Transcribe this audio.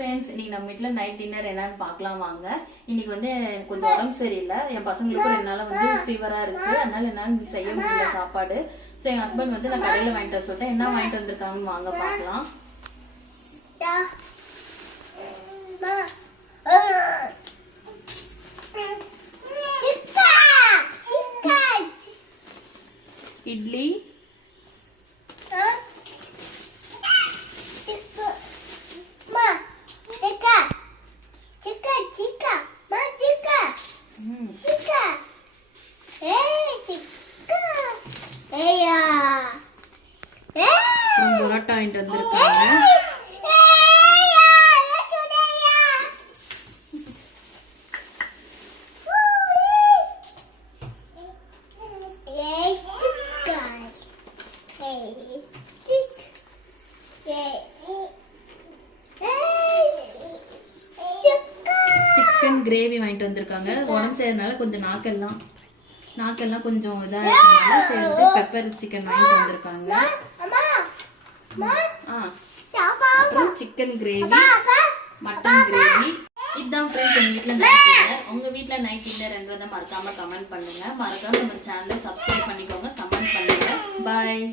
Friends, இன்னைக்கு நம்ம வீட்டில் நைட் டின்னர் என்னன்னு பார்க்கலாம் வாங்க. இன்னைக்கு வந்து கொஞ்சம் உடம்பு சரியில்லை, என் பசங்களுக்கும் 2 நாளாக வந்து ஃபீவராக இருக்குது. அதனால என்னால் செய்ய முடியல சாப்பாடு. ஸோ எங்கள் ஹஸ்பண்ட் வந்து நான் கடையில் வாங்கிட்டு வர சொல்லிட்டேன். என்ன வாங்கிட்டு வந்திருக்காங்கன்னு வாங்க பார்க்கலாம். இட்லி, பரோட்டா வாங்கிட்டு வந்திருக்காங்க. சிக்கன் கிரேவி வாங்கிட்டு வந்திருக்காங்க. உடம்பு செய்யறதுனால கொஞ்சம் நாக்கெல்லாம் கொஞ்சம் இதாக இருக்கனால சேர்ந்து பெப்பர் சிக்கன் வாங்கிட்டு வந்திருக்காங்க. அப்புறம் சிக்கன் கிரேவி, மட்டன் கிரேவி. இதுதான் ஃப்ரெண்ட்ஸ் எங்கள் வீட்டில் நைட் டின்னர். உங்கள் வீட்டில் நைட் டின்னர் என்பதை மறக்காமல் கமெண்ட் பண்ணுங்கள். மறக்காமல் நம்ம சேனலை சப்ஸ்கிரைப் பண்ணிக்கோங்க, கமெண்ட் பண்ணுங்கள். பாய்.